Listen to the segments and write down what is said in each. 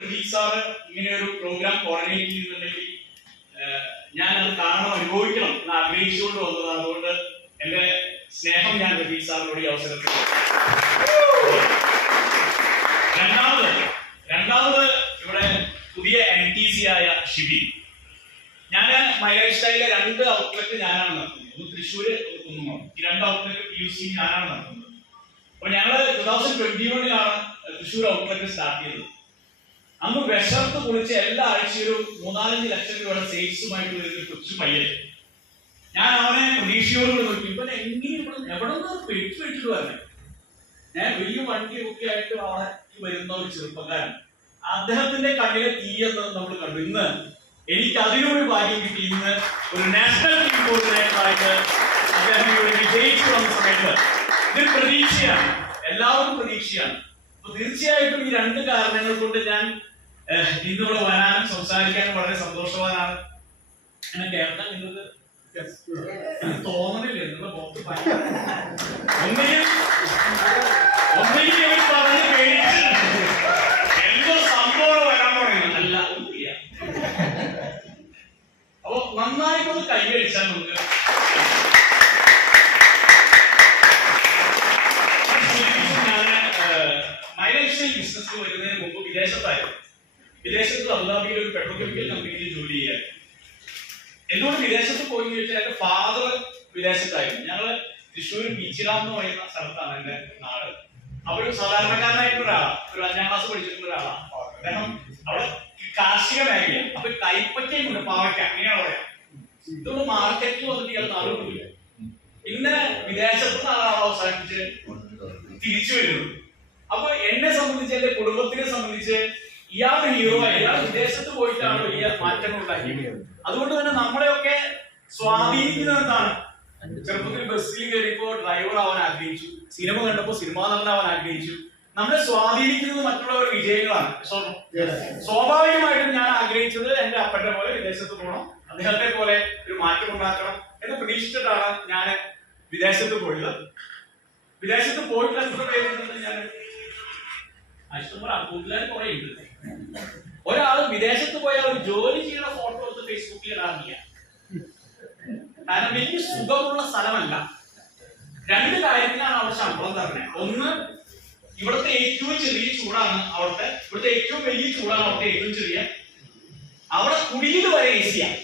Sir ഇങ്ങനെ ഒരു programme coordinate ചെയ്യുന്നുണ്ടെങ്കിൽ ഞാൻ അത് കാണണം, അനുഭവിക്കണം എന്ന് ആഗ്രഹിച്ചുകൊണ്ട് വന്നത്. അതുകൊണ്ട് എന്റെ സ്നേഹം ഞാൻ റഫീഖ് സാറിനോട് ഈ അവസരത്തിൽ. രണ്ടാമത് ഇവിടെ പുതിയ NTC ആയ ഷിബി. ഞാൻ മൈ ലൈഫ് സ്റ്റൈലിലെ 2 ഔട്ട്ലെറ്റ് ഞാനാണ് നടത്തുന്നത്. ഒന്ന് തൃശ്ശൂര്, ഒന്ന് കുന്നുമണം. ഈ 2 ഔട്ട്ലെറ്റ് PUC ഞാനാണ് നടത്തുന്നത്. അപ്പൊ ഞങ്ങള് 2021 തൃശ്ശൂർ ഔട്ട്ലെറ്റ് സ്റ്റാർട്ട് ചെയ്തത്. അന്ന് വിശർത്ത് കുളിച്ച് എല്ലാ ആഴ്ചയിലും 3-4 ലക്ഷം രൂപയുടെ സെയിൽസുമായിട്ട് വരുന്ന കൊച്ചു പയ്യൻ. ഞാൻ അവനെ പ്രതീക്ഷയോടുകൂടി നോക്കി. ഇവൻ എങ്ങനെ എവിടെ നിന്ന് പിടിച്ചു വെച്ചിട്ട് വരണേ. ഞാൻ വലിയ വണ്ടിയൊക്കെ ആയിട്ട് അവളെ വരുന്ന ഒരു ചെറുപ്പക്കാരൻ. അദ്ദേഹത്തിന്റെ കണ്ണിലെ തീയെന്ന് നമ്മൾ കണ്ടു. ഇന്ന് എനിക്ക് അതിനൊരു ഭാഗ്യം കിട്ടി. ഇന്ന് ഒരു നാഷണൽ ടീം കോർഡിനേറ്ററായിട്ട് അദ്ദേഹം ഇവിടെ വിജയിച്ചു വന്ന സമയത്ത് ഇതൊരു പ്രതീക്ഷയാണ്, എല്ലാവരും പ്രതീക്ഷയാണ്. അപ്പൊ തീർച്ചയായിട്ടും ഈ 2 കാരണങ്ങൾ കൊണ്ട് ഞാൻ ഇന്നിവിടെ വരാനും സംസാരിക്കാനും വളരെ സന്തോഷവാനാണ്. എന്നെ കേൾക്കാൻ നിങ്ങൾക്ക് തോന്നണില്ലേ? നിങ്ങളുടെ പുറത്ത് ഒന്നെങ്കിൽ പറഞ്ഞ് പേടിച്ചിട്ടുണ്ട്. എന്തോ സംഭവം വരാൻ പറയുന്നത് അല്ല, ഒന്നുമില്ല. അപ്പൊ നന്നായിട്ടൊന്ന് കൈയടിച്ചാൽ നമുക്ക് മൈലൈഫ്സ്റ്റൈൽ ബിസിനസ് വരുന്നതിന് മുമ്പ് വിദേശത്ത് അബുദാബിയിൽ ഒരു പെട്രോകെമിക്കൽ കമ്പനിയിൽ ജോലി ചെയ്യാൻ. എന്നോട് വിദേശത്ത് പോയി ചോദിച്ചാൽ എന്റെ ഫാദർ വിദേശത്തായിരുന്നു. ഞങ്ങള് തൃശ്ശൂർ ബീച്ചിലാം എന്ന് പറയുന്ന സ്ഥലത്താണ് എന്റെ നാട്. അവിടെ സാധാരണക്കാരനായിട്ടുള്ള ഒരാളാണ്, ഒരു 5ാം ക്ലാസ് പഠിച്ചിട്ടുള്ള ഒരാളാണ് അദ്ദേഹം. അവിടെ കാർഷിക മേഖലയാണ്. അപ്പൊ കൈപ്പറ്റയും ഉണ്ട്, പാവയ്ക്ക, അങ്ങനെയാണ് പറയാം. ഇതൊന്ന് മാർക്കറ്റിൽ വന്നിട്ട് ഇയാൾ നാട് പോയില്ല. പിന്നെ വിദേശത്ത് നാളെ അവസാനിപ്പിച്ച് തിരിച്ചു വരുന്നു. അപ്പൊ എന്നെ സംബന്ധിച്ച്, എന്റെ കുടുംബത്തിനെ സംബന്ധിച്ച് ഇയാൾ ഹീറോ ആയി. ഇയാൾ വിദേശത്ത് പോയിട്ടാണ് വലിയ മാറ്റങ്ങൾ ഉണ്ടാക്കിയത്. അതുകൊണ്ട് തന്നെ നമ്മളെയൊക്കെ സ്വാധീനിക്കുന്നത് എന്താണ്? ചെറുപ്പത്തിൽ ബസ്സിൽ കയറിയപ്പോ ഡ്രൈവർ ആവാൻ ആഗ്രഹിച്ചു, സിനിമ കണ്ടപ്പോ സിനിമാ നടനാവാൻ ആഗ്രഹിച്ചു. നമ്മളെ സ്വാധീനിക്കുന്നത് മറ്റുള്ളവരുടെ വിജയങ്ങളാണ്. സ്വാഭാവികമായിട്ടും ഞാൻ ആഗ്രഹിച്ചത് എന്റെ അപ്പന്റെ പോലെ വിദേശത്ത് പോകണം, അദ്ദേഹത്തെ പോലെ ഒരു മാറ്റം ഉണ്ടാക്കണം എന്ന് പ്രതീക്ഷിച്ചിട്ടാണ് ഞാൻ വിദേശത്ത് പോയത്. വിദേശത്ത് പോയിട്ട് എത്ര പേരുണ്ട്? ഞാൻ കൂട്ടുകാർ കുറെ ഉണ്ട്. ഒരാൾ വിദേശത്ത് പോയാൽ ഒരു ജോലി ചെയ്യുന്ന ഫോട്ടോ എടുത്ത് ഫേസ്ബുക്കിൽ ഇടാറില്ല. കാരണം വലിയ സുഖമുള്ള സ്ഥലമല്ല. 2 കാര്യത്തിനാണ് അവിടെ ശമ്പളം തരുന്നത്. ഒന്ന്, ഇവിടുത്തെ ഏറ്റവും ചെറിയ ചൂടാണ് അവിടുത്തെ, ഇവിടുത്തെ ഏറ്റവും വലിയ ചൂടാണ് അവിടുത്തെ ഏറ്റവും ചെറിയ. അവിടെ കുടിയിൽ വരെ ഈസിയാണ്.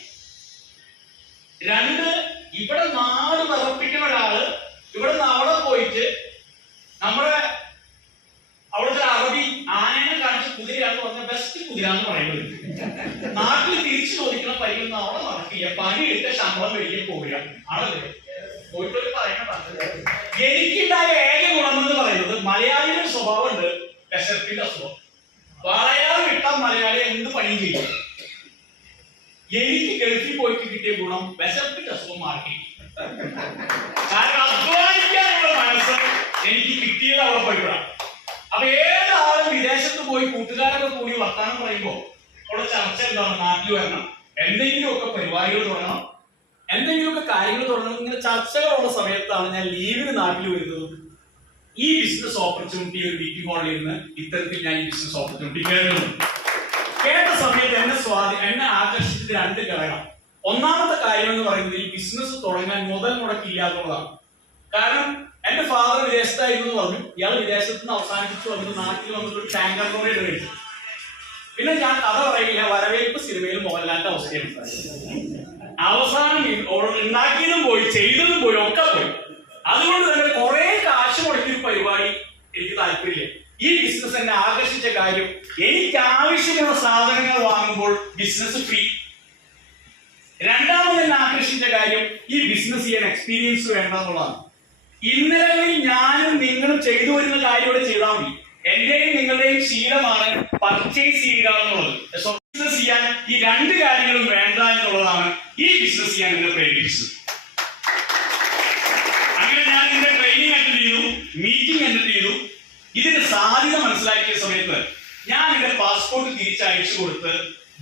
2, ഇവിടെ നാട് വിറപ്പിക്കുന്ന ഒരാള് ഇവിടെ നിന്ന് അവിടെ പോയിട്ട് നമ്മുടെ അവിടുത്തെ അറബി ആനയെ കാണിച്ച് കുതിരയാണെന്ന് പറഞ്ഞ ബെസ്റ്റ് കുതിര എന്ന് പറയുന്നത്. നാട്ടിൽ തിരിച്ചു ചോദിക്കണം, പരിഗണന അവിടെ നടക്കുക, പണിയെടുത്ത ശമ്പളം വലിയ പോവുക ആണല്ലേ പോയിട്ടൊരു പറയുന്നത്. എനിക്കുണ്ടായ ഏക ഗുണം എന്ന് പറയുന്നത് മലയാളിയുടെ സ്വഭാവം ഉണ്ട്, വിശപ്പിന്റെ അസുഖം. പറയാതെ വിട്ടാൽ മലയാളി എന്ത് പണിയും ചെയ്യും. എനിക്ക് ഗൾഫിൽ പോയിട്ട് കിട്ടിയ ഗുണം വിശപ്പിന്റെ അസുഖം മാറി. കാരണം അധ്വാനിക്കാനുള്ള മനസ്സ് എനിക്ക് കിട്ടിയത് അവിടെ പോയിട്ടാണ്. അപ്പൊ ഏതാളും വിദേശത്ത് പോയി കൂട്ടുകാരൊക്കെ കൂടി വർത്താനം പറയുമ്പോ അവിടെ ചർച്ച എന്താണ്? നാട്ടിൽ വരണം, എന്തെങ്കിലുമൊക്കെ പരിപാടികൾ തുടങ്ങണം, എന്തെങ്കിലുമൊക്കെ കാര്യങ്ങൾ തുടങ്ങണം. ഇങ്ങനെ ചർച്ചകളുള്ള സമയത്താണ് ഞാൻ ലീവിന് നാട്ടിൽ വരുന്നത്. ഈ ബിസിനസ് ഓപ്പർച്യൂണിറ്റി ഒരു BT ഹാളിൽ നിന്ന് ഇത്തരത്തിൽ ഞാൻ ഈ ബിസിനസ് ഓപ്പർച്യൂണിറ്റി കേട്ട സമയത്ത് എന്നെ ആകർഷിച്ചത് 2 ഘടകം. ഒന്നാമത്തെ കാര്യം എന്ന് പറയുന്നത് ഈ ബിസിനസ് തുടങ്ങാൻ മുതൽ മുടക്കില്ല എന്നുള്ളതാണ്. കാരണം എന്റെ ഫാദർ വിദേശത്തായിരുന്നു എന്ന് പറഞ്ഞു. ഇയാൾ വിദേശത്ത് നിന്ന് അവസാനിപ്പിച്ചു വന്നിട്ട് നാട്ടിൽ വന്നിട്ട് ഒരു ടാങ്കർ ലോറി എടുത്തു. പിന്നെ ഞാൻ കഥ പറയില്ല, വരവേൽപ്പ് സിനിമയിൽ മോഹൻലാലിന്റെ അവസ്ഥയാണ്. അവസാനം ഉണ്ടാക്കിയതും പോയി, ചെയ്തതും പോയി, ഒക്കെ പോയി. അതുകൊണ്ട് തന്നെ കുറെ കാശ് മുടക്കിയ പരിപാടി എനിക്ക് താല്പര്യമില്ല. ഈ ബിസിനസ് എന്നെ ആകർഷിച്ച കാര്യം, എനിക്ക് ആവശ്യമുള്ള സാധനങ്ങൾ വാങ്ങുമ്പോൾ ബിസിനസ് ഫ്രീ. രണ്ടാമത് എന്നെ ആകർഷിച്ച കാര്യം, ഈ ബിസിനസ് ചെയ്യാൻ എക്സ്പീരിയൻസ് വേണ്ട എന്നുള്ളതാണ്. ഇന്നലെ ഞാനും നിങ്ങളും ചെയ്തു വരുന്ന കാര്യം ഇവിടെ ചെയ്താൽ മതി. എന്റെയും നിങ്ങളുടെയും ശീലമാണ് പർച്ചേസ് ചെയ്യുക എന്നുള്ളത്. ബിസിനസ് ചെയ്യാൻ ഈ 2 കാര്യങ്ങളും വേണ്ട എന്നുള്ളതാണ് ഈ ബിസിനസ് ചെയ്യാൻ എന്നെ പ്രേരിപ്പിച്ചത്. അങ്ങനെ ഞാൻ ഇതിന്റെ ട്രെയിനിങ് അറ്റൻഡ് ചെയ്തു, മീറ്റിംഗ് അറ്റൻഡ് ചെയ്തു. ഇതിന്റെ സാധ്യത മനസ്സിലാക്കിയ സമയത്ത് ഞാൻ എന്റെ പാസ്പോർട്ട് തിരിച്ചയച്ചു കൊടുത്ത്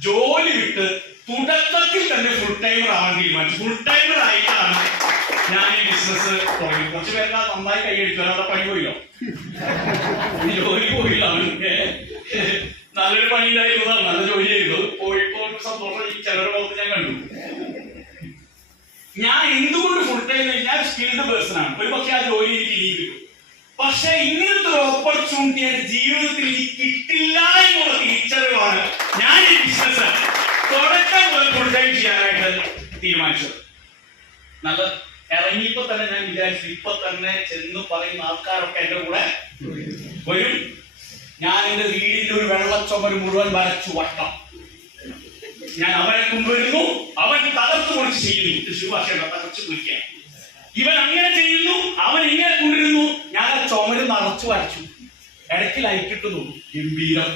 ജോലി വിട്ട് തുടക്കത്തിൽ തന്നെ ഫുൾ ടൈമർ ആവാൻ തീരുമാനിച്ചു. ഫുൾ ടൈമർ ആയിട്ടാണ് ഞാൻ ഈ ബിസിനസ് തുടങ്ങി. കുറച്ച് പേർക്ക് നന്നായി കൈയടിച്ചു, അവിടെ പണി പോയില്ലോ, ജോലി പോയില്ല. നല്ലൊരു പണിയിലായിരുന്നു, നല്ല ജോലി ചെയ്തു. പോയപ്പോൾ സന്തോഷം ഈ ചിലരുടെ മുഖത്ത് ഞാൻ കണ്ടു. ഞാൻ എന്തുകൊണ്ട് ഫുൾ ടൈം ഞാൻ സ്കിൽഡ് പേഴ്സൺ ആണ്. ഒരു പക്ഷെ ആ ജോലി എനിക്ക് ഇനി കിട്ടും. പക്ഷെ ഇങ്ങനത്തെ ഒരു ഓപ്പർച്യൂണിറ്റി എന്റെ ജീവിതത്തിൽ എനിക്ക് കിട്ടില്ല എന്നുള്ള തിരിച്ചറിവാണ് ഞാൻ ഈ ബിസിനസ് തുടക്കം മുതൽ ഫുൾ ടൈം ചെയ്യാനായിട്ട് തീരുമാനിച്ചത്. നല്ല ഇറങ്ങിയപ്പോ തന്നെ ഞാൻ വിചാരിച്ചു ഇപ്പൊ തന്നെ ചെന്ന് പറയുന്ന ആൾക്കാരൊക്കെ എന്റെ കൂടെ വരും. ഞാൻ എന്റെ വീടിന്റെ ഒരു വെള്ളച്ചൊമര് മുഴുവൻ വരച്ചു വട്ടം. ഞാൻ അവനെ കൊണ്ടുവരുന്നു, അവൻ തകർത്തു കുറിച്ച് ചെയ്യുന്നു. ശിവഭാഷയുടെ തകർച്ചു കുറിക്കാൻ ഇവൻ അങ്ങനെ ചെയ്യുന്നു, അവൻ ഇങ്ങനെ കൊണ്ടിരുന്നു. ഞാൻ ആ ചുമര് നിറച്ചു വരച്ചു. ഇടയ്ക്ക് ലൈറ്റ് ഇട്ടു നോക്കും. ഗംഭീരം.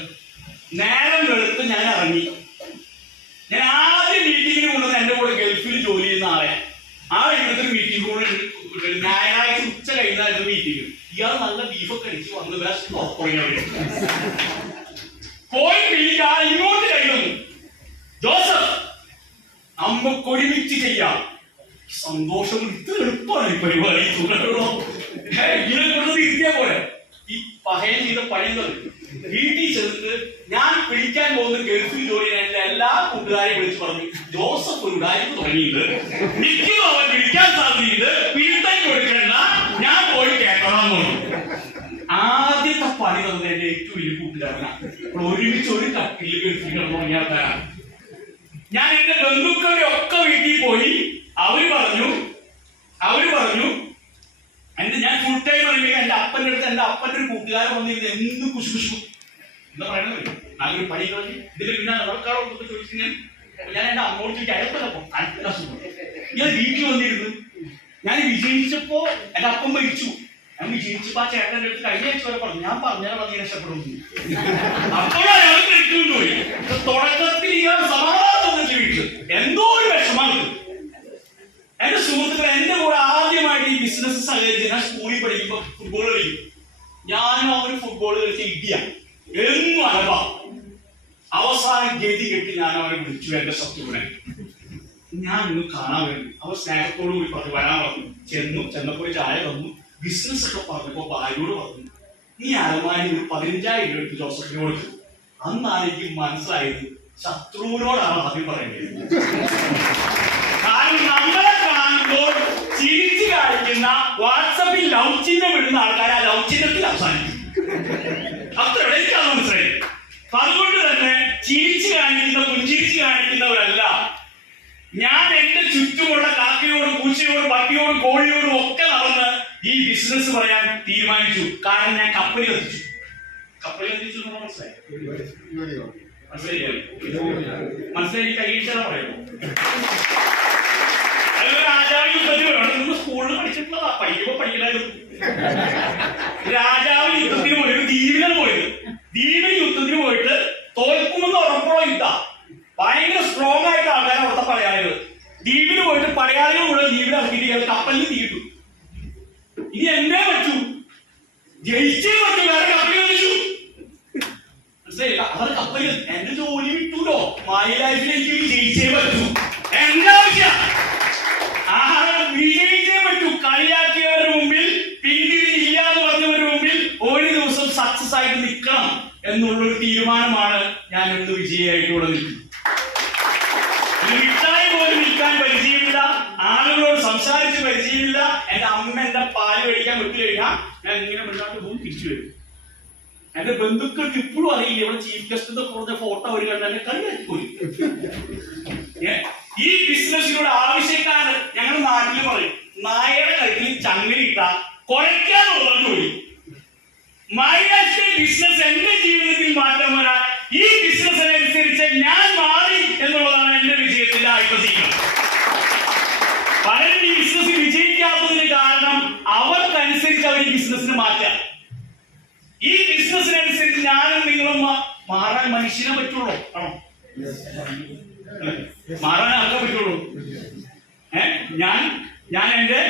നേരം വെളുത്ത് ഞാൻ ഇറങ്ങി. ഞാൻ ആദ്യം മീറ്റിങ്ങിന് കൊണ്ടുവന്ന് എന്റെ കൂടെ ഗൾഫിൽ ജോലി ചെയ്യുന്ന ആളെ ആ ഇവിടുത്തെ മീറ്റിംഗ് കൂടെ ഞായറാഴ്ച ഉച്ച കഴിഞ്ഞായിരുന്നു മീറ്റിംഗ്. ഇയാൾ നല്ല ബീഫൊക്കെ അടിച്ച് വന്ന് പോയി പിടിക്കാൻ ഇങ്ങോട്ട് കഴിയുന്നു. ജോസഫ്, നമുക്ക് ഒരുമിച്ച് ചെയ്യാം. സന്തോഷം. ഇത്ര എളുപ്പമാണ് ഈ പരിപാടി. ഇങ്ങനെ കൊണ്ടത് ഇരുത്തിയാ പോലെ ഈ പഹയൻ ചെയ്ത പണിയുന്നത് വീട്ടിൽ ചെന്ന് ഞാൻ പിടിക്കാൻ പോകുന്ന ഗൾഫിൽ ജോലി എന്റെ എല്ലാ കൂട്ടുകാരെയും വിളിച്ചു പറഞ്ഞു, ജോസഫ് ഒരു ഉടായ്പ തുടങ്ങിയത്, മിക്കും അവൻ പിടിക്കാൻ സാധ്യത പിടിത്താൻ കൊടുക്കണ്ട, ഞാൻ പോയി കേൾക്കണം. ആദ്യത്തെ പണി തന്നത് എന്റെ ഏറ്റവും വലിയ കൂട്ടുകാരനാണ്. ഒരുമിച്ച് ഒരു കട്ടിൽ ഗൾഫിൽ കിടന്നു ആൾക്കാരാണ്. ഞാൻ എന്റെ ബന്ധുക്കളുടെ ഒക്കെ വീട്ടിൽ പോയി. അവര് പറഞ്ഞു എന്റെ ഞാൻ ഫുൾ ടൈം പറയുമ്പോൾ എന്റെ അപ്പന്റെ അടുത്ത് എന്റെ അപ്പന്റെ ഒരു കൂട്ടുകാരൻ വന്നിരുന്നു. എന്ത് കുശുകുശു എന്താ പറയുന്നത്, നല്ലൊരു പണി കളഞ്ഞു. ഇതിന്റെ പിന്നെ നടക്കാറൊക്കെ ചോദിച്ചു. ഞാൻ എന്റെ അമ്മോട് ചോദിച്ചു, അയപ്പല്ലപ്പോ ഞാൻ വീട്ടിൽ വന്നിരുന്നു. ഞാൻ വിജയിച്ചപ്പോ എന്റെ അപ്പം മരിച്ചു. ഞാൻ വിജയിച്ചപ്പോ ആ ചേട്ടന്റെ അടുത്ത് കഴിഞ്ഞ ആഴ്ച വരെ പറഞ്ഞു, ഞാൻ പറഞ്ഞാൽ മതി രക്ഷപ്പെടുന്നു. അപ്പോൾ അയാൾ കഴിക്കുന്നു പോയി. തുടക്കത്തിൽ ഇയാൾ സമാധാനം ജീവിച്ചു. എന്തോ ഒരു വിഷമാണ്. എന്റെ സുഹൃത്തുക്കൾ എന്റെ കൂടെ ആദ്യമായിട്ട് ഈ ബിസിനസ് സഹകരിച്ച് ഞാൻ സ്കൂളിൽ പഠിക്കുമ്പോ ഫുട്ബോൾ കളിക്കും. ഞാനും അവര് ഫുട്ബോൾ കളിച്ച ഇടിയ എന്നും അലവ. അവസാനം ഗതി കെട്ടി ഞാൻ അവരെ വിളിച്ചു. എന്റെ ശത്രുവിനെ ഞാൻ ഇന്ന് കാണാൻ വേണ്ടി അവർ സ്നേഹത്തോടു കൂടി പറഞ്ഞു വരാൻ പറഞ്ഞു. ചെന്നപ്പോൾ ചായ തന്നു. ബിസിനസ് ഒക്കെ പറഞ്ഞപ്പോ ഭാര്യയോട് പറഞ്ഞു, നീ അലമാരി ഒരു 15,000 രൂപ എടുത്ത് ജോസഫിന് കൊടുത്തു. അന്നാണ് എനിക്ക് മനസ്സിലായത് ശത്രുവിനോടാണ് ആദ്യം പറയേണ്ടത്. കാരണം നമ്മളെ കാണുമ്പോൾ ചിരിച്ചു കാണിക്കുന്ന വാട്സപ്പിൽ ലവ് ചിഹ്നം ഇടുന്ന ആൾക്കാർ ആ ലവ് ചിഹ്നത്തിൽ അവസാനിക്കും. അത്ര എനിക്കത് മനസ്സിലായി. അതുകൊണ്ട് തന്നെ ചിരിച്ചു കാണിക്കുന്ന പുഞ്ചിരിച്ചു കാണിക്കുന്നവരല്ല. ഞാൻ എന്റെ ചുറ്റുമുള്ള കാക്കയോടും പൂച്ചയോടും പട്ടിയോടും കോഴിയോടും ഒക്കെ നടന്ന് ഈ ബിസിനസ് പറയാൻ തീരുമാനിച്ചു. കാരണം ഞാൻ കപ്പലിൽ എത്തിച്ചു. മനസ്സിലായി കൈയിട്ടാ പറയുമോ? രാജാവ് യുദ്ധത്തിന് വേണം. സ്കൂളിൽ പഠിച്ചിട്ടുള്ളതാ. പഠിക്കുമ്പോ പഠിക്കലായിരുന്നു. രാജാവ് യുദ്ധത്തിന് പോയത് ദ്വീപിലാണ് പോയത്. ദ്വീപിൽ യുദ്ധത്തിന് പോയിട്ട് തോൽക്കുമെന്ന് ഉറപ്പുള്ള യുദ്ധ. ഭയങ്കര സ്ട്രോങ് ആയിട്ട് ആൾക്കാരെ അവിടുത്തെ പടയാളികൾ. ദ്വീപിന് പോയിട്ട് പടയാളികൾ മുഴുവൻ ദ്വീപിൽ ഇറക്കിയിട്ട് കപ്പലിൽ തീയിട്ടു. ഇനി എന്തേ പറ്റൂ? ജയിച്ചേ പറ്റൂ. വേറെ കപ്പലിൽ വെച്ചു. മനസ്സിലായില്ല? അവർ കപ്പലിൽ എന്റെ ജോലി വിട്ടൂലോ. മൈ ലൈഫിൽ എനിക്ക് ജയിച്ചേ പറ്റൂ. എന്താ ആവശ്യം? വിജയിച്ചേ പറ്റൂ. കളിയാക്കിയവരുടെ മുമ്പിൽ, പിന്തിരിഞ്ഞില്ല എന്ന് പറഞ്ഞവരുടെ മുമ്പിൽ ഒരു ദിവസം സക്സസ് ആയിട്ട് നിൽക്കണം എന്നുള്ളൊരു തീരുമാനമാണ് ഞാൻ ഇന്ന് വിജയിയായിട്ട് ഇവിടെ നിൽക്കുന്നത്. മിഠായി പോലും നിൽക്കാൻ പരിചയമില്ല, ആളുകളോട് സംസാരിച്ച് പരിചയമില്ല. എന്റെ അമ്മ എന്റെ പാല് കഴിക്കാൻ വിട്ടു കഴിഞ്ഞാൽ ഞാൻ ഇങ്ങനെ മുന്നോട്ട് പോകും, തിരിച്ചു വരും. എന്റെ ബന്ധുക്കൾക്ക് ഇപ്പോഴും അറിയില്ല ഇവിടെ ചീഫ് ഗസ്റ്റ് കുറഞ്ഞ ഫോട്ടോ അവർ കണ്ട് എന്നെ കളിയാക്കിപ്പോയി. ഈ ബിസിനസ്സിനോട് ആവശ്യക്കാര് ഞങ്ങളുടെ നാട്ടിൽ പറയും, നായയുടെ കഴുത്തിൽ ചങ്ങലിട്ട കുറയ്ക്കാനുള്ളതാണ് ജോലി. മൈ ലൈഫ് ബിസിനസ് എന്റെ ജീവിതത്തിൽ മാറ്റം വരാൻ ഈ ബിസിനസ്സിനനുസരിച്ച് ഞാൻ മാറി എന്നുള്ളതാണ് എന്റെ വിജയത്തിന്റെ ആത്മസീകരണം. പലരും ഈ ബിസിനസ് വിജയിക്കാത്തതിന് കാരണം അവർക്കനുസരിച്ച് അവർ ഈ ബിസിനസ്സിന് മാറ്റാം. ഈ ബിസിനസ്സിനനുസരിച്ച് ഞാനും നിങ്ങളും മാറാൻ മനുഷ്യനെ പറ്റുള്ളൂ. ആണോ? മാറാൻ ആർക്കെ പറ്റുള്ളൂ? ഞാൻ എന്റെ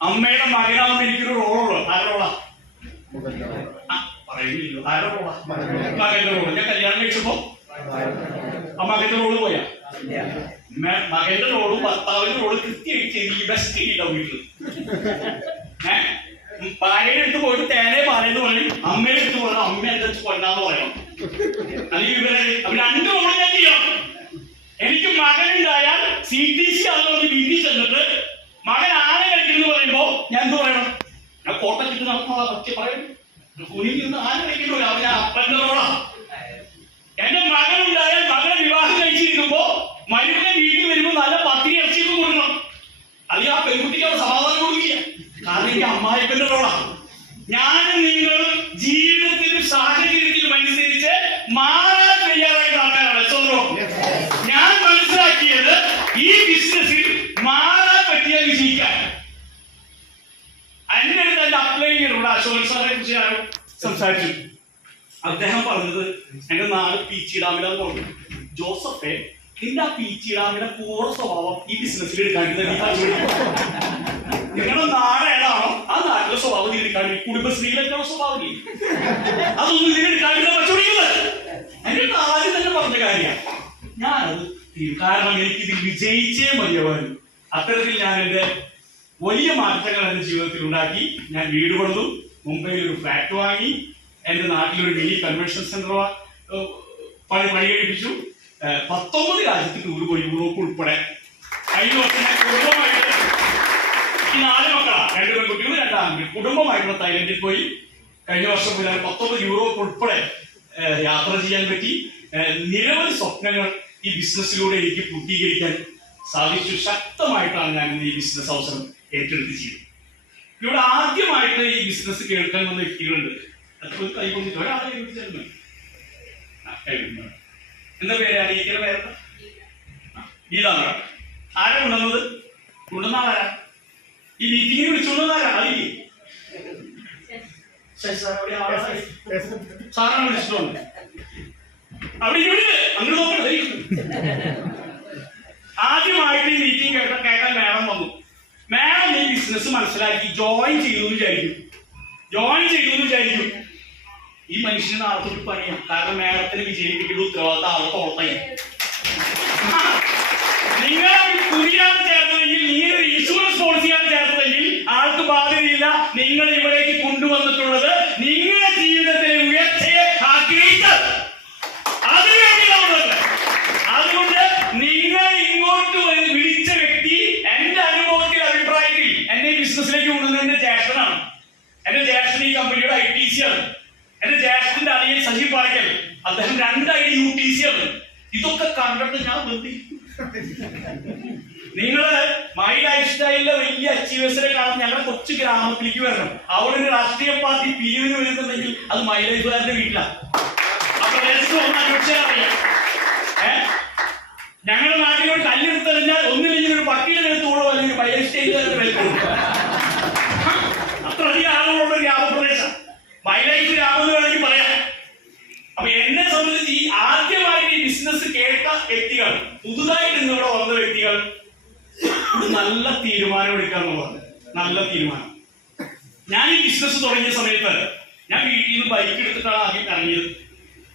അമ്മയുടെ മകനാവുന്ന എനിക്കൊരു റോളുള്ളൂ. ആരുടെ റോളാ പറയുന്നില്ലോ? ആരുടെ റോളാ? മകന്റെ റോള്. ഞാൻ കല്യാണം കഴിച്ചപ്പോ ആ മകന്റെ റോള് പോയാ? മകന്റെ റോളും ഭർത്താവിന്റെ റോള് കൃത്യമായിട്ട് ഈ ബെസ്റ്റ് ചെയ്യില്ല വീട്ടിൽ. ഭാര്യയുടെ അടുത്ത് പോയിട്ട് തേനെ പാലെന്ന് പറയും, അമ്മയുടെ അടുത്ത് പോകണം അമ്മ എന്റെ അടുത്ത് കൊണ്ടാന്ന് പറയണം. അല്ലെങ്കിൽ അപ്പൊ രണ്ടു ഓണം ഞാൻ ചെയ്യണം. എനിക്ക് മകനുണ്ടായാൽ CTC അതുകൊണ്ട് വീട്ടിൽ ചെന്നിട്ട് മകൻ ആന കഴിക്കുന്നു പറയുമ്പോ ഞാൻ എന്ത് പറയണം? ഞാൻ കോട്ട ചുറ്റി നടക്കുന്ന പറ്റി പറയും, കുനിഞ്ഞിരുന്ന് ആന കഴിക്കുന്നു, ഞാൻ അപ്പൻ്റെ റോളാ. എന്റെ മകനുണ്ടായാൽ മകനെ വിവാഹം കഴിച്ചിരിക്കുമ്പോ മരുമനെ വീട്ടിൽ വരുമ്പോ നല്ല പത്തിരി ഇറച്ചിയൊക്കെ കൊടുക്കണം. അല്ലെങ്കിൽ ആ പെൺകുട്ടിക്ക് അവിടെ സമാധാനം കൊടുക്കില്ല. കാരണം എനിക്ക് അമ്മായിപ്പന്റെ റോളാ. ഞാനും നിങ്ങളും ജീവിതത്തിലും സാഹചര്യത്തിലും അനുസരിച്ച് മാറാൻ തയ്യാറായിട്ട് ആൾക്കാരാണ്. ഞാൻ മനസ്സിലാക്കിയത് ഈ ബിസിനസ്സിൽ മാറാൻ പറ്റിയ വിജയിക്കാൻ. അതിന്റെ അടുത്ത് എന്റെ അപ്ലൈ ചെയ്തിട്ടുണ്ട്. അശോകൻ സാറെ കുറിച്ച് ഞാൻ സംസാരിച്ചു. അദ്ദേഹം പറഞ്ഞത് എന്റെ നാട് പീച്ചി ഡാമിലാന്ന് പറഞ്ഞു. ജോസഫെ, നിന്റെ ആ പീച്ചി ഡാമിന്റെ പൂർണ്ണ സ്വഭാവം ഈ ബിസിനസ്സിൽ എടുക്കാൻ നിങ്ങളുടെ നാട് ഏതാണോ ആ നാട്ടിലെ സ്വഭാവം ഇതിനെടുക്കാൻ കുടുംബശ്രീയിലൊക്കെ സ്വഭാവം അതൊന്നും ഇതിനെടുക്കാൻ പറ്റുന്നത്. എന്റെ ആദ്യം തന്നെ പറഞ്ഞ കാര്യമാണ്. ഞാനത് കാരണം എനിക്കിത് വിജയിച്ചേ മതിയാവാനും. അത്തരത്തിൽ ഞാൻ എന്റെ വലിയ മാറ്റങ്ങൾ എന്റെ ജീവിതത്തിൽ ഉണ്ടാക്കി. ഞാൻ വീട് പണിതു, മുംബൈയിൽ ഒരു ഫ്ലാറ്റ് വാങ്ങി, എന്റെ നാട്ടിലൊരു മിനി കൺവെൻഷൻ സെന്റർ പണികഴിപ്പിച്ചു. 19 രാജ്യത്ത് ടൂർ പോയി, യൂറോപ്പ് ഉൾപ്പെടെ. കഴിഞ്ഞ വർഷം ഞാൻ കുടുംബമായിട്ട്, ഈ 4 മക്കളാ, 2 പെൺകുട്ടികളും 2 ആൺകുട്ടികളും, കുടുംബമായിട്ടുള്ള തായ്ലൻഡിൽ പോയി. കഴിഞ്ഞ വർഷം 19 യൂറോപ്പ് ഉൾപ്പെടെ യാത്ര ചെയ്യാൻ പറ്റി. നിരവധി സ്വപ്നങ്ങൾ ഈ ബിസിനസ്സിലൂടെ എനിക്ക് പൂർത്തീകരിക്കാൻ സാധിച്ചു. ശക്തമായിട്ടാണ് ഞാൻ ഈ ബിസിനസ് അവസരം ഏറ്റെടുത്ത് ചെയ്തത്. ഇവിടെ ആദ്യമായിട്ട് ഈ ബിസിനസ് കേൾക്കാൻ വന്ന വ്യക്തികളുണ്ട്. കൈ കൊണ്ടിട്ട് ഒരാളെ എന്താ പേര്? അറിയിക്കുന്ന പേരെന്താ? ഗീതാന്നാ. ആരാ കൊണ്ടുവന്നത്? കൊണ്ടുവന്നാരാ? ഈ മീറ്റിങ്ങിന് വിളിച്ചുകൊണ്ടുവന്നാരാ? അറിയില്ലേ? സാറാണ് വിളിച്ചിട്ടുണ്ട്. അവിടെ അങ്ങോട്ട് നോക്കണം. ആദ്യമായിട്ട് ഈ മീറ്റിംഗ് കേൾക്കാൻ മേഡം വന്നു. മേഡം ഈ ബിസിനസ് മനസ്സിലാക്കി ജോയിൻ ചെയ്തു വിചാരിക്കും. ഈ മനുഷ്യന് ആർക്കൊരു പണിയാണ്. കാരണം മേഡത്തിന് വിജയിപ്പിക്കുന്ന ഉത്തരവാദിത്തം ആൾക്ക് ഓർത്തയും. നിങ്ങൾ പുതിയാണ് ചേർത്തതെങ്കിൽ, നിങ്ങളൊരു ഇൻഷുറൻസ് പോളിസിയാണ് ചേർത്തതെങ്കിൽ ആൾക്ക് ബാധ്യതയില്ല. നിങ്ങൾ ഇവിടേക്ക് കൊണ്ടുവന്നിട്ടുള്ളത് നിങ്ങളുടെ ജീവിതത്തെ ഉയർച്ചയെ ആഗ്രഹിച്ച് അതിനുവേണ്ടിയാണ്. അതുകൊണ്ട് നിങ്ങൾ ഇങ്ങോട്ട് വിളിച്ച വ്യക്തി എന്റെ അനുഭവത്തിൽ, അഭിപ്രായത്തിൽ എന്നെ ബിസിനസ്സിലേക്ക് കൊണ്ടുവന്നത് എന്റെ ജ്യേഷ്ഠനാണ്. എന്റെ ജ്യേഷ്ഠൻ ഈ കമ്പനിയുടെ ITC ആണ്. എന്റെ ജ്യേഷ്ഠന്റെ അളിയൻ സജീവ് പാറയ്ക്കൽ, അദ്ദേഹം 2 ID UTC ആണ്. ഇതൊക്കെ കണ്ടിട്ട് ഞാൻ നിങ്ങള് മൈ ലൈഫ് സ്റ്റൈലിലെ വലിയ അച്ചീവേഴ്സിനെ കാണാൻ ഞങ്ങളുടെ കൊച്ചു ഗ്രാമത്തിലേക്ക് വരണം. അവിടെ ഒരു രാഷ്ട്രീയ പാർട്ടി പിരിവിന് വരുന്നുണ്ടെങ്കിൽ അത് മൈ ലൈഫുകാരുടെ വീട്ടിലാണ്. ആ പ്രദേശത്ത് ഒന്ന് അന്വേഷിച്ചാൽ അറിയാം. ഞങ്ങളുടെ നാട്ടിലോട് കല്ലെടുത്തെറിഞ്ഞാൽ ഒന്നില്ലെങ്കിൽ ഒരു പട്ടിയുടെ എടുത്തോളൂ, അല്ലെങ്കിൽ മൈ ലൈഫ് സ്റ്റൈലുകാരുടെ എടുത്തോളൂ. അത്രയധികം ആളുകളുള്ള ഗ്രാമപ്രദേശം മൈ ലൈഫ് ഗ്രാമം എന്ന് വേണമെങ്കിൽ പറയാം. അപ്പൊ എന്നെ സംബന്ധിച്ച് ഈ ആദ്യമായി ഈ ബിസിനസ് കേട്ട വ്യക്തികൾ, പുതുതായിട്ട് ഇന്നിവിടെ വന്ന വ്യക്തികൾ നല്ല തീരുമാനം എടുക്കാന്നുള്ളത്. നല്ല തീരുമാനം. ഞാൻ ഈ ബിസിനസ് തുടങ്ങിയ സമയത്ത് ഞാൻ വീട്ടിൽ നിന്ന് ബൈക്ക് എടുത്തിട്ടാണ് ആദ്യം ഇറങ്ങിയത്.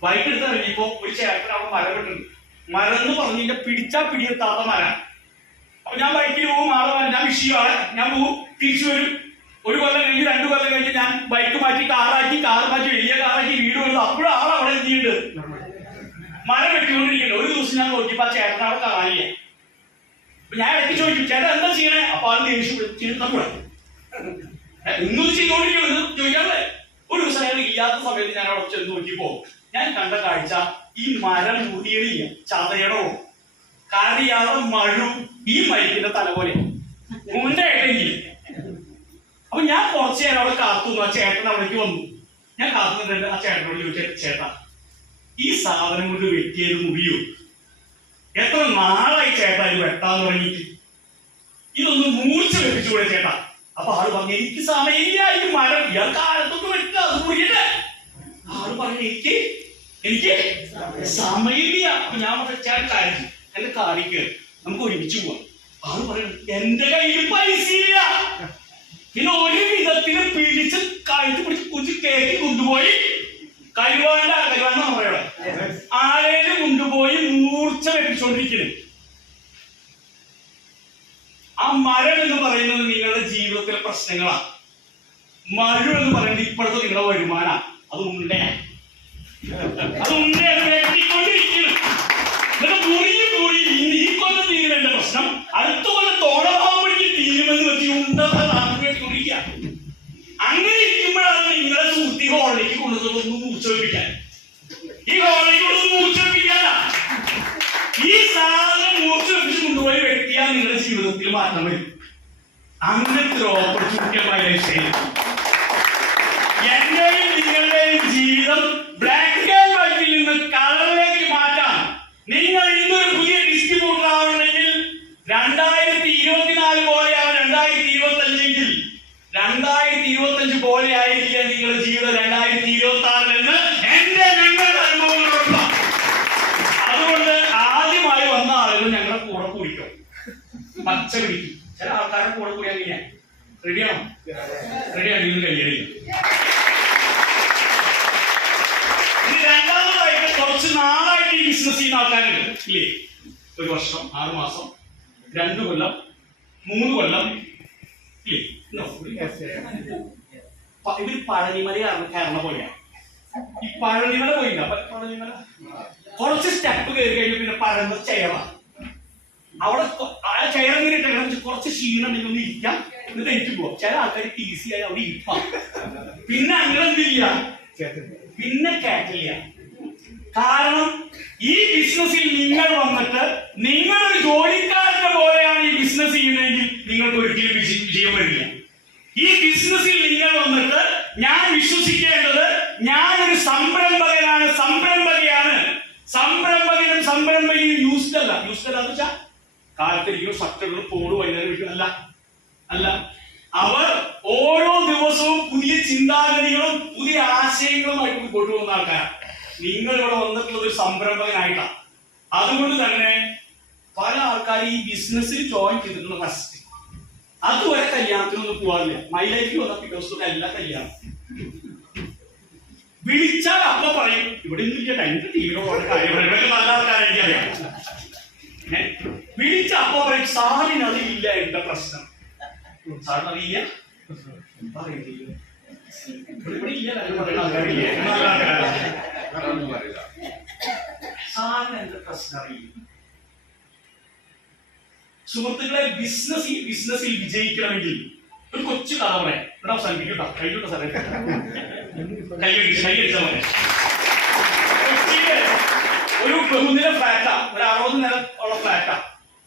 ബൈക്ക് എടുത്ത് ഇറങ്ങിയപ്പോ ഒരു ചേട്ടൻ അവിടെ മരം വെട്ടുണ്ട്. മരം എന്ന് പറഞ്ഞു കഴിഞ്ഞാൽ പിടിച്ചാ പിടിയെത്താത്ത മരം. അപ്പൊ ഞാൻ ബൈക്കിൽ പോകും, ആളെ ഞാൻ വിഷയമാണ്, ഞാൻ പോകും, തിരിച്ചു വരും. 1 കൊല്ലം കഴിഞ്ഞ് 2 കൊല്ലം കഴിഞ്ഞ് ഞാൻ ബൈക്ക് മാറ്റി കാറാക്കി, കാർ മാറ്റി വലിയ കാറാക്കി, വീട് വന്നു. അപ്പോഴും ആൾ അവിടെ എത്തിയിട്ട് മരം വെട്ടിക്കൊണ്ടിരിക്കുന്നു. ഒരു ദിവസം ഞാൻ നോക്കിയപ്പോ ആ ചേട്ടൻ അവിടെ കാണാനില്ല. അപ്പൊ ഞാൻ ഇടയ്ക്ക് ചോദിക്കും, ചേട്ടൻ എന്താ ചെയ്യണേ? അപ്പൊ ആൾ ദേഷ്യം കൂടെ ഒന്നും ചെയ്തോണ്ടിരിക്കുന്നു ചോദിക്കാതെ. ഒരു ദിവസം അയാൾ ഇല്ലാത്ത സമയത്ത് ഞാൻ അവിടെ ചെന്ന് നോക്കിയപ്പോ ഞാൻ കണ്ട കാഴ്ച, ഈ മരം മുറിയണില്ല, ചതയടോ. കാരണം ഇയാളെ മഴു ഈ മൈക്കിന്റെ തല പോലെ മുണ്ടായിട്ടെങ്കിൽ. അപ്പൊ ഞാൻ കുറച്ചു നേരം അവിടെ കാത്തു. ആ ചേട്ടൻ അവിടേക്ക് വന്നു. ഞാൻ കാത്തുനിന്നിട്ട് ആ ചേട്ടനോട് ചോദിച്ച, ചേട്ടാ ഈ സാധനം കൊണ്ട് വെട്ടിയത് മുറിയോ? എത്ര നാളായി ചേട്ടാ ഇത് വെട്ടാന്ന് തുടങ്ങിയിട്ട്? ഇതൊന്ന് മൂർച്ച വെപ്പിച്ചുകൂടെ ചേട്ടാ? അപ്പൊ ആള് പറഞ്ഞു, എനിക്ക് സമയമില്ല, ഈ മരം ഇയാൾ കാലത്തൊക്കെ വെട്ടുക, അത് മുറിയട്ടെ. ആള് പറഞ്ഞു, എനിക്ക് സമയമില്ല. അപ്പൊ ഞാൻ പറഞ്ഞ ചേട്ടൻ കാര്യം, എന്റെ കാറിക്ക് നമുക്ക് ഒരുമിച്ച് പോവാം. ആള് പറയുന്നത്, എന്റെ കയ്യിൽ പൈസ ഇല്ല. പിന്നെ ഒരു വിധത്തിന് പിടിച്ച് കഴുത്ത് പിടിച്ച് കുറിച്ച് കേക്ക് കൊണ്ടുപോയി കരുവാന്ന് പറയണം, ആളേല് കൊണ്ടുപോയി മൂർച്ച വെപ്പിച്ചുകൊണ്ടിരിക്കുന്നത്. ആ മരം എന്ന് പറയുന്നത് നിങ്ങളുടെ ജീവിതത്തിലെ പ്രശ്നങ്ങളാണ്. മഴ എന്ന് പറയുന്നത് ഇപ്പോഴത്തെ നിങ്ങളുടെ വരുമാനം. അത് ഉണ്ടേ അത് ഉണ്ണിയത് വെട്ടിക്കൊണ്ടിരിക്കുന്നു. ഈ കൊല്ലം തീരുവേണ്ട പ്രശ്നം അടുത്ത കൊല്ലം തോളമാകുമ്പോഴേക്കും തീരുമെന്ന് വെച്ച് വെട്ടിക്കൊണ്ടിരിക്കുക. അങ്ങനെ ഇരിക്കുമ്പോഴാണ് നിങ്ങളെ സുഹൃത്തി ഹോളിലേക്ക് കൊണ്ടുവന്ന് മൂർച്ചവെപ്പിക്കാൻ. ഈ ഹോളിലേക്ക് കൊണ്ടുവന്ന് മൂർച്ചവെപ്പിക്കാനാ. ഈ സാധനം മൂർച്ചവെപ്പിച്ച് കൊണ്ടുപോയി വ്യക്തിയാൽ നിങ്ങളുടെ ജീവിതത്തിൽ മാറ്റം വരും. അങ്ങനത്തെ ഓപ്പർച്യൂണിറ്റിയുമായി എന്റെയും നിങ്ങളുടെയും ജീവിതം ബ്ലാക്ക് ആൻഡ് വൈറ്റിൽ നിന്ന് കളറിലേക്ക് മാറ്റാൻ നിങ്ങൾ ഇന്നൊരു പുതിയ ഡിസ്ട്രിബ്യൂട്ടർ ആവണമെങ്കിൽ 2024 പോലെയാണ് 2025 2025 പോലെ ആയിരിക്കുക നിങ്ങളുടെ ജീവിതം 2026 എന്ന് എന്റെ ഞങ്ങളുടെ അനുഭവങ്ങളുണ്ട്. അതുകൊണ്ട് ആദ്യമായി വന്ന ആളുകൾ ഞങ്ങളുടെ കൂടെ കൂടിക്കും, പച്ച പിടിക്കും. ചില ആൾക്കാരുടെ കൂടെ കൂടി അങ്ങനെയാണ്. റെഡിയാണോ? റെഡിയാണെങ്കിൽ കൈയടിക്കും. രണ്ടാമതായിട്ട് കുറച്ച് നാളായിട്ട് ഈ ബിസിനസ് ചെയ്യുന്ന ആൾക്കാരുണ്ട് ഇല്ലേ? 1 വർഷം, 6 മാസം, 2 കൊല്ലം, 3 കൊല്ലം ഇല്ലേ? ഇവര് പഴനിമല കയറണ പോലെയാണ്. ഈ പഴനിമല പോയില്ല, പഴനിമല കുറച്ച് സ്റ്റെപ്പ് കയറി കഴിഞ്ഞു പിന്നെ പഴന്ന ചെയറാണ്. അവിടെ ആ ചെയറങ്ങനെ ഇട്ട് കുറച്ച് ക്ഷീണം ഒന്ന് ഇരിക്കാം, എന്നിട്ട് എനിക്ക് പോവാം. ചില ആൾക്കാർ ഈസിയായി അവിടെ ഇരിപ്പാം. പിന്നെ അങ്ങനെ എന്തില്ല, പിന്നെ കേട്ടില്ല. കാരണം ഈ ബിസിനസ്സിൽ നിങ്ങൾ വന്നിട്ട് നിങ്ങളൊരു ജോലിക്കാരന്റെ പോലെയാണ് ഈ ബിസിനസ് ചെയ്യുന്നതെങ്കിൽ നിങ്ങൾക്ക് ഒരിക്കലും വിജയം വരില്ല. ഈ ബിസിനസ്സിൽ നിങ്ങൾ വന്നിട്ട് ഞാൻ വിശ്വസിക്കേണ്ടത് ഞാനൊരു സംരംഭകനാണ്, സംരംഭകയാണ്. സംരംഭകനും സംരംഭകനും യൂസ്ഡ് അല്ല എന്ന് വെച്ചാൽ കാലത്തിരിക്കും സക്തകളും പോള് വൈകുന്നേരം അല്ല. അവർ ഓരോ ദിവസവും പുതിയ ചിന്താഗതികളും പുതിയ ആശയങ്ങളുമായിട്ട് മുമ്പോട്ട് പോകുന്ന ആൾക്കാരാണ്. നിങ്ങൾ ഇവിടെ വന്നിട്ടുള്ളത് ഒരു സംരംഭകനായിട്ടാണ്. അതുകൊണ്ട് തന്നെ പല ആൾക്കാരും ഈ ബിസിനസ്സിൽ ജോയിൻ ചെയ്തിട്ടുള്ള ഫസ്റ്റ് അതുവരെ കല്യാണത്തിനൊന്നും പോകാറില്ല. മൈ ലൈഫിൽ വന്ന ദിവസത്തെ എല്ലാ കല്യാണം വിളിച്ചാൽ അപ്പൊ പറയും ഇവിടെ ഒന്നും ഇല്ല, എന്റെ ടീമിനോട് കാര്യം നല്ല ആൾക്കാരെനിക്ക് അറിയാം. വിളിച്ച അപ്പൊ പറയും സാറിന് അതില്ല എന്റെ പ്രശ്നം. സാറിന് അറിയില്ല, സാറിന് എന്റെ പ്രശ്നം അറിയില്ല. സുഹൃത്തുക്കളെ, ബിസിനസ്സിൽ വിജയിക്കണമെങ്കിൽ ഒരു കൊച്ചു കഥ പറയാം. ഇവിടെ അവസാനിപ്പിക്കട്ടോ, കഴിഞ്ഞോട്ടോ സാറേ, കൈയടിച്ചാൽ മതി. കൊച്ചിയില് ഒരു ബഹുനില ഫ്ലാറ്റാ, ഒരു 60 നില ഉള്ള ഫ്ലാറ്റാ.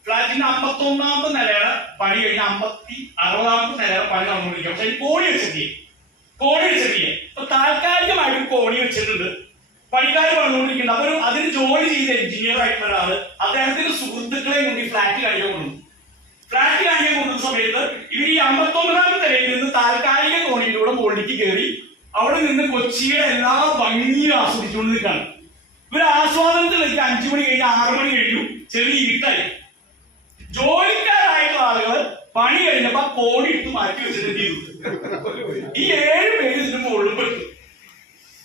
ഫ്ലാറ്റിന്റെ 51ാമത്തെ നിലയാണ് പണി കഴിഞ്ഞ 60ാമത്തെ നിലയാണ് പണി നടന്നുകൊണ്ടിരിക്കുക. പക്ഷെ കോണി വെച്ചിട്ടില്ലേ. അപ്പൊ താൽക്കാലികമായിട്ട് കോണി വെച്ചിട്ടുണ്ട്, പണിക്കാർ പറഞ്ഞുകൊണ്ടിരിക്കുന്നുണ്ട്. അപ്പൊ അതിന് ജോലി ചെയ്ത എഞ്ചിനീയർ ആയിട്ടുള്ള ഒരാള് അദ്ദേഹത്തിന്റെ സുഹൃത്തുക്കളെ കൊണ്ട് ഈ ഫ്ലാറ്റ് കാണിക്കാൻ കൊണ്ടുവന്നു. ഫ്ലാറ്റ് കാണിക്കാൻ കൊണ്ടുവന്ന സമയത്ത് ഇവർ ഈ 59ാമത്തെ നിലയിൽ നിന്ന് താൽക്കാലിക കോണിയിലൂടെ മുകളിലേക്ക് കയറി അവിടെ നിന്ന് കൊച്ചിയുടെ എല്ലാ ഭംഗിയും ആസ്വദിച്ചുകൊണ്ട് നിൽക്കാണ്. ഇവര് ആസ്വാദനത്തിലേക്ക് 5 മണി കഴിഞ്ഞ് 6 മണി കഴിഞ്ഞു, ചെറിയ ഇരുട്ടായി. ജോലിക്കാരായിട്ടുള്ള ആളുകൾ പണി കഴിഞ്ഞപ്പോ കോണി ഇട്ട് മാറ്റി വെച്ചിട്ട് എന്ത് ചെയ്തു? ഈ 7 പേര് ഇതിന് മുകളിൽ പെട്ടു.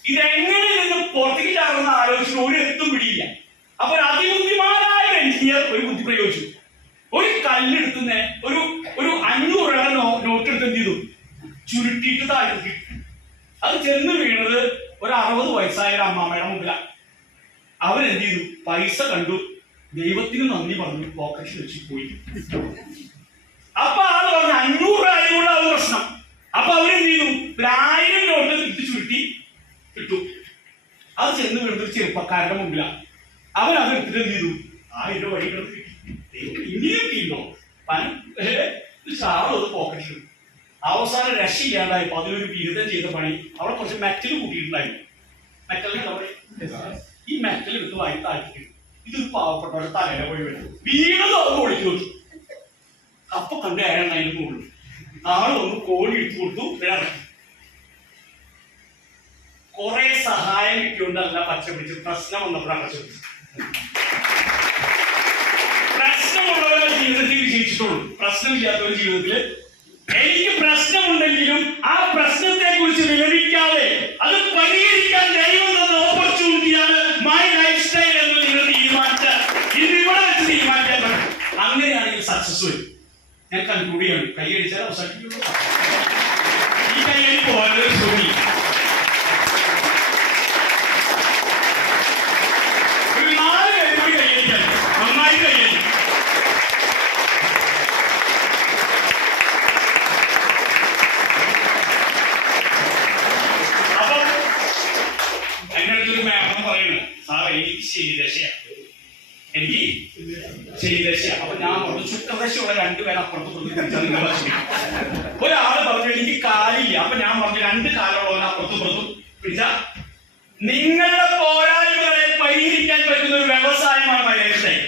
ഇതെങ്ങനെ നിന്ന് പുറത്തേക്ക് ചാടുന്ന ആലോചിച്ചിട്ട് ഒരു എത്തും പിടിയില്ല. അപ്പൊ ഒരു അതിബുദ്ധിമാനായ എഞ്ചിനീയർ ഒരു ബുദ്ധി പ്രയോഗിച്ചു. ഒരു കല്ലെടുത്തുന്ന ഒരു 500 രൂപയുടെ നോട്ട് എടുത്ത് എന്ത് ചെയ്തു? ചുരുട്ടിയിട്ട് താഴ്ത്തി. അത് ചെന്ന് വീണത് ഒരു 60 വയസ്സായ ഒരു അമ്മാമ്മയുടെ മുമ്പിലാണ്. അവരെന്ത് ചെയ്തു? പൈസ കണ്ടു, ദൈവത്തിന് നന്ദി പറഞ്ഞു, പോക്കറ്റിൽ വെച്ച് പോയി. അപ്പൊ ആള് പറഞ്ഞു 500 രൂപയുള്ള പ്രശ്നം. അപ്പൊ അവരെന്ത് ചെയ്തു? 1000 നോട്ട് ഇട്ട് ചുരുട്ടി ഇട്ടു. അത് ചെന്ന് വീണത് ഒരു ചെറുപ്പക്കാരുടെ മുമ്പിലാണ്. അവരത് എടുത്തിട്ട് എന്ത് ചെയ്തു? 1000 രൂപ വഴി കിടത്തി. ഇനിയും കിട്ടോ ഷാളത് പോക്കറ്റിൽ. അവസാനം രക്ഷയില്ലാണ്ടായപ്പോ അതിനൊരു ബിരുദം ചെയ്ത പണി അവിടെ കുറച്ച് മെറ്റൽ കൂട്ടിയിട്ടുണ്ടായിരുന്നു. മെറ്റലിനെ ഈ മെറ്റൽ എടുത്ത് വായി താഴ്ത്തിട്ടു. ഇതൊരു പാവപ്പെട്ടവരുടെ തലയില പോയി വരും. വീണത് അത് ഓടിച്ചു നോക്കി. അപ്പൊ കണ്ട് അയാൾ അതിന് മുകളിൽ ആള് വന്ന് കോഴി എടുത്തു കൊടുത്തു, ഇറക്കി. കുറെ സഹായം കിട്ടിയോണ്ടല്ല പച്ച പിടിച്ച്, പ്രശ്നം വന്നപ്പോഴാണ് പച്ച പിടിച്ചത്. പ്രശ്നമുള്ളവരുടെ ജീവിതത്തിൽ വിജയിച്ചിട്ടുള്ളൂ, പ്രശ്നമില്ലാത്തവരുടെ ജീവിതത്തില് എനിക്ക് പ്രശ്നമുണ്ടെങ്കിലും ആ പ്രശ്നത്തെ കുറിച്ച് വിലപിക്കാതെ അത് പരിഹരിക്കാൻ ദൈവം തന്ന ഓപ്പർച്യൂണിറ്റിയാണ് മൈ ലൈഫ് സ്റ്റൈൽ എന്ന് നിങ്ങൾ തീരുമാനിച്ചാൽ ഇത് ഇവിടെ വെച്ച് തീരുമാനിക്കാൻ പറ്റും. അങ്ങനെയാണെങ്കിൽ സക്സസ് വരും. ഞാൻ കൺക്ലൂഡിയാണ്. കൈയടിച്ചാൽ അവസാനിപ്പിക്കുള്ളൂ. ഈ കൈയടി പോലെ എനിക്ക് ശനിദശയാണ്. എനിക്ക് ശനിദശയാണ്. അപ്പൊ ഞാൻ പറഞ്ഞു ശുക്രദശയുള്ള രണ്ടുപേരെ അപ്പുറത്തും ഒരാള് പറഞ്ഞു എനിക്ക് കാലില്ല. അപ്പൊ ഞാൻ പറഞ്ഞു രണ്ട് കാലുള്ളവനെ അപ്പുറത്തും പിടിച്ചാ നിങ്ങളുടെ പോരായ്മകളെ പരിഹരിക്കാൻ പറ്റുന്ന ഒരു വ്യവസായമാണ് മൈ ലൈഫ് സ്റ്റൈൽ.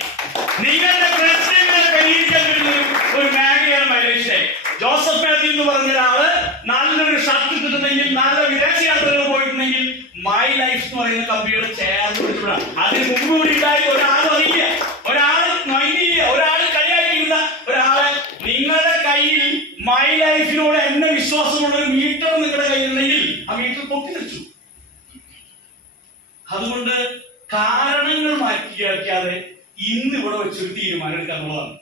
നിങ്ങളുടെ പ്രശ്നങ്ങളെ പരിഹരിക്കാൻ പറ്റുന്ന ഒരു മേഖലയാണ് my life style. Joseph Mathew എന്ന് പറഞ്ഞ ഒരാള് നല്ലൊരു ഷർട്ട് കിട്ടുന്നെങ്കിൽ, നല്ല വിദേശയാത്രകൾ പോയിട്ടുണ്ടെങ്കിൽ മൈ ലൈഫ് എന്ന് പറയുന്ന കമ്പനിയുടെ ചേർന്ന് വിളിച്ചുവിടാം. അതിന് മുമ്പ് കൂടി ഉണ്ടായി ഒരാളും അറിയില്ല, ഒരാൾ മൈനില്ല, ഒരാൾ കളിയാക്കിയിരുന്ന ഒരാളെ നിങ്ങളുടെ കയ്യിൽ മൈ ലൈഫിനോട് എന്നെ വിശ്വാസമുള്ള ഒരു മീറ്റർ നിങ്ങളുടെ കയ്യിലുണ്ടെങ്കിൽ ആ മീറ്റർ പൊട്ടി തെറിച്ചു. അതുകൊണ്ട് കാരണങ്ങൾ മാറ്റിയാക്കാതെ ഇന്ന് ഇവിടെ വെച്ചൊരു തീരുമാനം എടുക്കാന്നുള്ളതാണ്.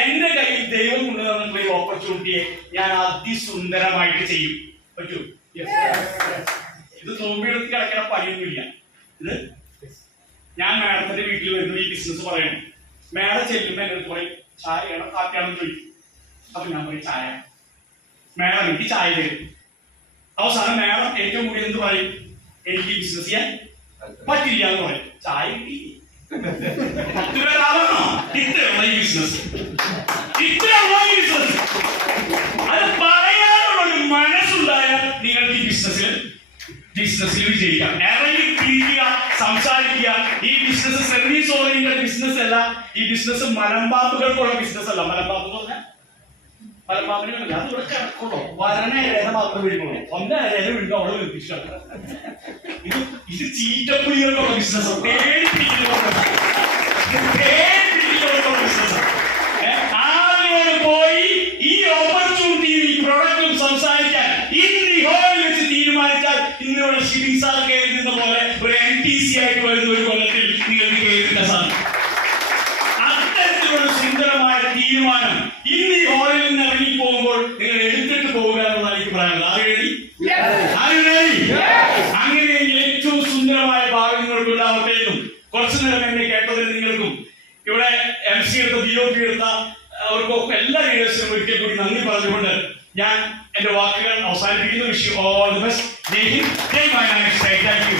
എന്റെ കയ്യിൽ ദൈവം കൊണ്ടുവന്നിട്ടുള്ള ഈ ഓപ്പർച്യൂണിറ്റിയെ ഞാൻ അതിസുന്ദരമായിട്ട് ചെയ്യും. പറ്റൂ? ഇത് തോമ്പിയെടുത്ത് കിടക്കുന്ന പണിയൊന്നുമില്ല. ഇത് ഞാൻ മാഡത്തിന്റെ വീട്ടിൽ വരുന്നു, ഈ ബിസിനസ് പറയണം. മാഡം ചെല്ലുമ്പോ എന്റെ അടുത്ത് പറയും ചായയാണോ കാപ്പിയാണോ ചോദിക്കും. അപ്പൊ ഞാൻ പറയും ചായ. മാഡം എനിക്ക് ചായ തരും. അവസാനം മാഡം ഏറ്റവും കൂടി എന്ത് പറയും? എനിക്ക് ബിസിനസ് ചെയ്യാൻ പറ്റില്ല എന്ന് പറയും. ചായ കിട്ടി 10 രൂപ ലാഭമാണോ? ഇത്രയുള്ള ഈ ബിസിനസ്. അത് പറയാനുള്ള ഒരു മനസ്സുണ്ടായാൽ നിങ്ങൾക്ക് ഈ ബിസിനസ്സിൽ വിജയിക്കാം. ഇറങ്ങി തിരിക്കുക, സംസാരിക്കുക. ഈ ബിസിനസ് സർവീസ് ഓറിയന്റഡ് ബിസിനസ് അല്ല. ഈ ബിസിനസ് മലമ്പാമ്പുകൾക്കുള്ള ബിസിനസ് അല്ല. മലമ്പാമ്പ് എന്ന് പറഞ്ഞാൽ മലമ്പാമ്പിനെ അത് ഇവിടെ കിടക്കുള്ളൂ. വരണ ഇരേന മാത്രം വീഴുള്ളൂ. ഒന്നേ ഇരേന വീഴുമ്പോൾ അവിടെ നിർദ്ദിഷ്ടം. ഇത് ചീറ്റപ്പുലികൾക്കുള്ള ബിസിനസ്, ആളുകളോട് പോയി ഈ ഓപ്പർച്യൂണിറ്റിയും ഈ പ്രൊഡക്റ്റും സംസാരിക്കാൻ ഇന്ന് ഈ ഹോളിൽ വെച്ച് തീരുമാനിച്ചാൽ ഇന്നിവിടെ ഷിബിൻസാർ കയറുന്ന പോലെ ഒരു NTC ആയിട്ട് വരുന്ന ഒരു കൊല്ലത്തിൽ നിങ്ങൾക്ക് കയറിക്കാൻ സാധിക്കും. അത്തരത്തിലുള്ള സുന്ദരമായ തീരുമാനം ഇന്ന് ഈ ഹോളിൽ നിന്ന് ഇറങ്ങി പോകുമ്പോൾ നിങ്ങൾ എടുത്തിട്ട് പോകുക എന്നുള്ളതാണ് എനിക്ക് പറയാനുള്ളത്. അങ്ങനെയെങ്കിൽ ഏറ്റവും സുന്ദരമായ ഭാഗങ്ങൾക്ക് ഉണ്ടാവട്ടെ എന്നും കുറച്ചു നേരം എന്നെ കേട്ടതിന് നിങ്ങൾക്കും ഇവിടെ MC എടുത്ത DOP എടുത്ത അവർക്കൊക്കെ എല്ലാ ലീഡേഴ്സിനും ഒരിക്കൽ കൂടി നന്ദി പറഞ്ഞുകൊണ്ട് ഞാൻ എന്റെ വാക്കുകൾ അവസാനിപ്പിക്കുന്ന. വിഷയം all the best. Jai Hind, Jai my lifestyle. Thank U.